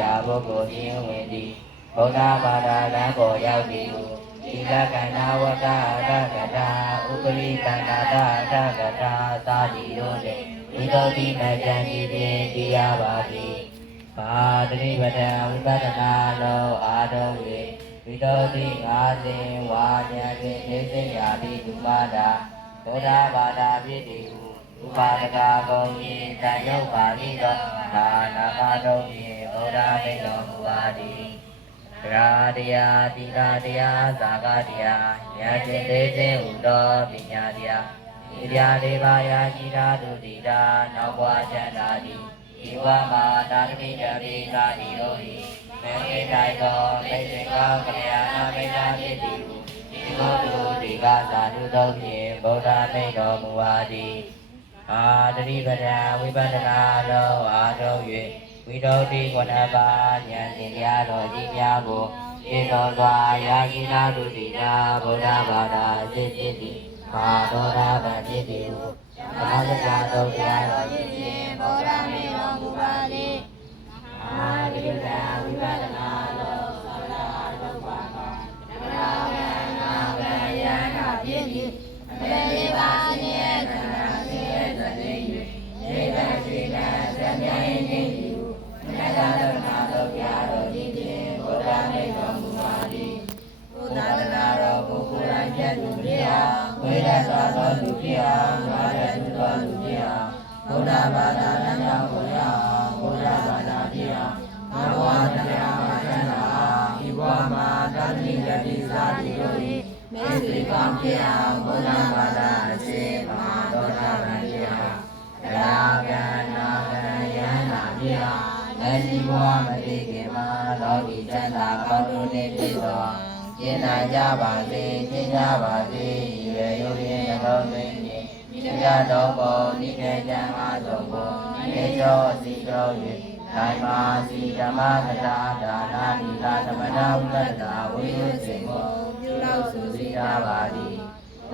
ရာပုဂ္ဂိုလ်ရှင်ဝင်သည်ဗုဒ္ဓဘာသာလမ်းပေါ်ရောက်သည်ဟုသီလကန္နာဝတ္တအတ္တကတာဥပရိကန္နာတအတ္တကတာသာတိတို့နှင့်ဝိသုဒ္ဓိမကြံစီဖြင့်သိရပါသည်ပါတတိပဒံဝိပဿနာလောအာထုံး၍ဝိသုဒ္ဓိ၅စဉ်ဝါဉာဏ်ဖြင့်သိသိရာတိဒုမာတာဗုဒ္ဓဘာသာဖြစ်သည်ဟုဥပါဒကကုံ၏တန်ရုပ်ပါဠိတော်ဒါနာမတော်ဖြင့်ဗုဒ္ဓမိန့်တော်မူပါသည်ရာတရားတိကာတရားဇာကတရားဉာဏ်ဖြင့်သိသိဟူသောပညာတရားဒီတရားလေးပါးရာရှိတာဒုတိယနောက်ဘဝချမ်းသာသည်ဒီဘဝမှာတာတပိတပိသာတိတို့၏မေခေတိုင်းသောသိစေကောကလျာဏမိတ်္တာဖြစ်သည်ဟုဒီဘုဒ္ဓဒီကသာဓုသောဖြင့်ဗုဒ္ဓမိန့်တော်မူပါသည်အာတတိပဒံဝိပဿနာလောအာထုံး၍ဝိသုဒ္ဓိခုနှစ်ပါးဉာဏ်စဉ်တရားတော်ကြီးများကိုပြည့်စုံစွာရာရှိနာဒုတိယဗုဒ္ဓဘာသာအစစ်ဖြစ်သည်ဘာသောတာပန်ဖြစ်သည်ဟုသာသနာတော်တရားတော်ကြီးဖြင့်ဗုဒ္ဓမိန့်တော်မူပါသည်အာတတိပဒံဝိပဿနာလောသောတာသုဘပါတမနာဝေနာဝေယနာဖြစ်သည်အပေလေးပါးဆင်းရဲသံဃာဆင်းရဲသတိ၍စေတစေတသံဃာယင်းခြင်းသည်ဟုမနတသနာတော်တရားတော်ကြီးဖြင့်ဗုဒ္ဓမိန့်တော်မူပါသည်ဘုသာသနာတော်ကိုကိုယ်တိုင်ပြည့်စုံဖြစ်အောင်ဝိရသသောလူဖြစ်အောင်ဝါရသုသောလူဖြစ်အောင်ဘုရားဘာသာလမ်းကြောင်းကိုရအောင်ဘုရားဘာသာဖြစ်အောင်ဘဝတရားမှာချမ်းသာအောင်ဒီဘဝမှာတတိယတိစာတိတို့၏မေသိကောင်းဖြစ်အောင်ဘုရားဘာသာအရှင်မဟာသောတာပန်ဖြစ်အောင်ရာဂနာဂယန္တာဖြစ်အောင်အဲဒီဘဝမတိခင်မှာလောကီချမ်းသာကောင်းတို့နှင့်ပြည့်စုံကျင့်နိုင်ကြပါစေကျင့်ကြပါစေရွယ်ရုပ်ရင်းတော်တွင်မိကြတော်ပေါ်နိကေကျမ်းအားဆုံးပေါ်နေကျော်စီတော်၍တိုင်းမာစီဓမ္မကထာဒါနာတိလာသမဏဝိပဿနာဝိယုစေကိုပြုလို့ဆိုစီရပါသည်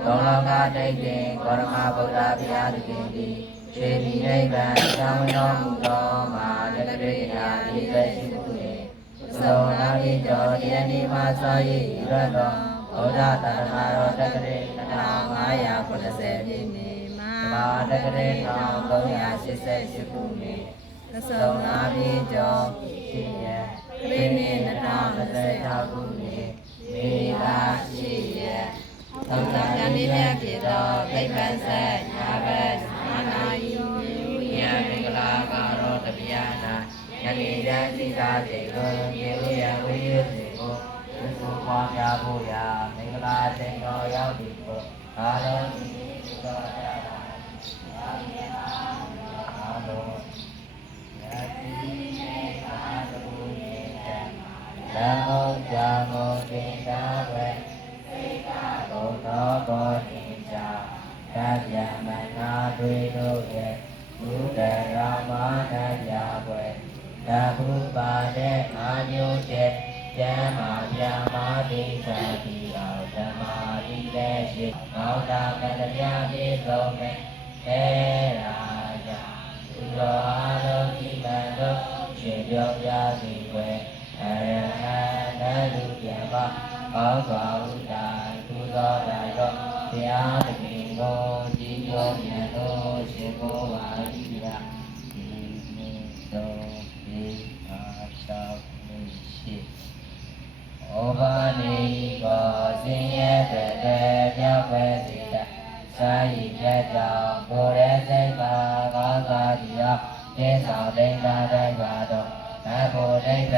သောလောကတိတ်တင်ကောရမဗုဒ္ဓဘုရားသခင်သည်ခြေဒီနိဗ္ဗာန်သံဝေတော်မူသောမာတကရေရာဒီသက်ရှိသူနှင့်သောနာတိကျော်တရားဒီမှာစာရေးရသောဘုရားတဏ္ဍာတော်တကရေ1590ပြည့်နေ့မှာမာတကရေ1388ခုနှစ်သောနာတိကျော်ရှိရပြည့်နေ့2026ခုနှစ်မေလ10ရက်သောတာပန်နေ့ဖြစ်သောသိပ္ပံဆက်ညာဘက်နာယီဝိညာဉ်မင်္ဂလာကာရောတပြာနာယနေ့တည်းသိသာစေကိုယေဝယဝိယုစေကိုသုခေါ်ပြဖို့ရာမင်္ဂလာတင်တော်ရောက်သည်ကိုအားလုံးဒီတော်ရတာအားလုံးယတိမေသာတုနေတံလမောဇာမောတိတာဝေသိတာဘုသောဘောတိဇာသဗ္ဗမနာတွေတို့ရဲ့ဘုဒ္ဓရာမနာပြပွဲတဘုပါတဲ့အာညုတဲ့ကျမ်းမာပြမာတိသာတိအောင်ဓမ္မာတိတဲ့ရှိသောတာပတ္တပြပြေဆုံးမဲ့အဲရာဇာသူတော်အားလုံးဒီမန်တို့ရှင်ပြောပြစီွယ်အရဟံတလူပြန်ပါကောင်းစွာဥဒ္ဒါသူတော်တိုင်းတော့တရားသခင်ကိုကြည်ညိုမြတ်လို့ရှင်ကိုပါဠိရာဒီနေ့တော့ဒီအားချောင်းရှိဩဘာနေကောစင်ရဲ့တဲ့ပြောက်ပဲစီတာစာရိပြကြောင့်ဘုရဲစိတ်ပါကောင်းစွာဒီရောကျင်းဆောင်တိတ်တာတိုင်းပါတော့သဘောဒိဋ္ဌ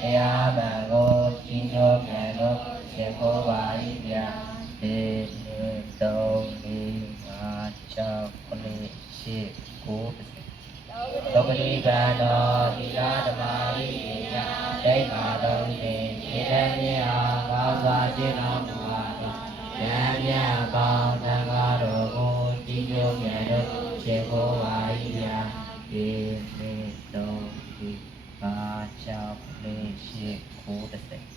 တရားမှန်ကိုကြည်ညိုမြတ်လို့ရှင်ကိုပါဠိရာဒီနေ့တော့ဒီအားချောင်းရှိကိုသောပတိကံတော်ဒီလာဓမ္မာရိကေယဒိဋ္ဌာတော်ဖြင့်ခြေတည်းမြအားကောင်းစွာရှင်းတော်မူပါသည်ဉာဏ်မြတ်ကောင်းသံဃာတော်ကိုကြည်ညိုမြတ်လို့ရှင်ကိုပါ၏ဗျာဒီနေ့တော်ဒီပါချောင်းလေးရှိကိုတစ်စိတ်